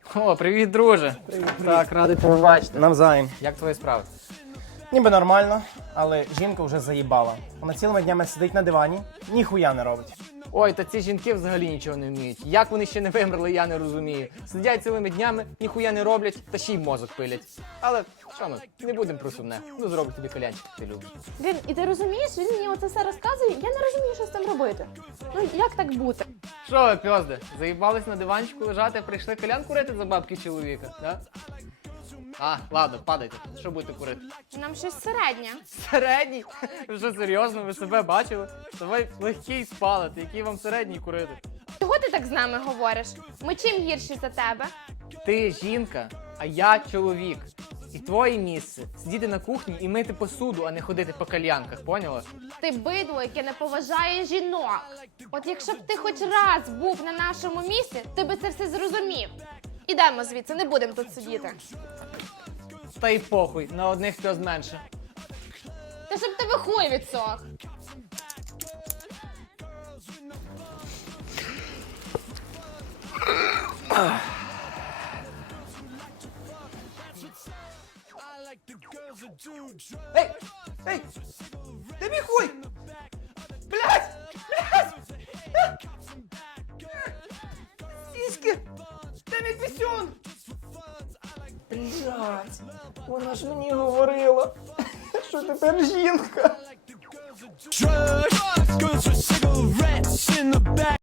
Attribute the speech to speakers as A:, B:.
A: О, привіт, друже.
B: Привіт.
A: Так, радий тебе бачити.
B: Навзаєм.
A: Як твої справи?
B: Ніби нормально, але жінка вже заїбала. Вона цілими днями сидить на дивані, ніхуя не робить.
A: Ой, та ці жінки взагалі нічого не вміють. Як вони ще не вимерли, я не розумію. Сидять цілими днями, ніхуя не роблять, та ще й мозок пилять. Але що ми, не будемо про сумне. Ну, зроблю тобі калянчик, ти любиш.
C: Він, і ти розумієш, він мені оце все розказує, я не розумію, що з цим робити. Ну, як так бути?
A: Що ви, пьозди, заїбались на диванчику лежати, прийшли калян курити за бабки чоловіка, да? А, ладно, падайте. Що будете курити?
C: Нам щось середнє.
A: Середній? Ви що, серйозно? Ви себе бачили? Давай легкий спалити, який вам середній курити?
C: Чого ти так з нами говориш? Ми чим гірші за тебе?
A: Ти жінка, а я чоловік. І твоє місце сидіти на кухні і мити посуду, а не ходити по кальянках, поняла?
C: Ти бидло, яке не поважає жінок. От якщо б ти хоч раз був на нашому місці, ти би це все зрозумів. Ідемо звідси, не будемо тут сидіти.
A: Та й похуй, на одних пьоз менше.
C: Та щоб тебе хуй відсох.
A: Ей! Ей! Де мій хуй? Блядь! Блядь! Сіськи! Де мій пісюн?
B: Блядь, вона ж мені говорила, що тепер жінка.
D: Trust, 'cause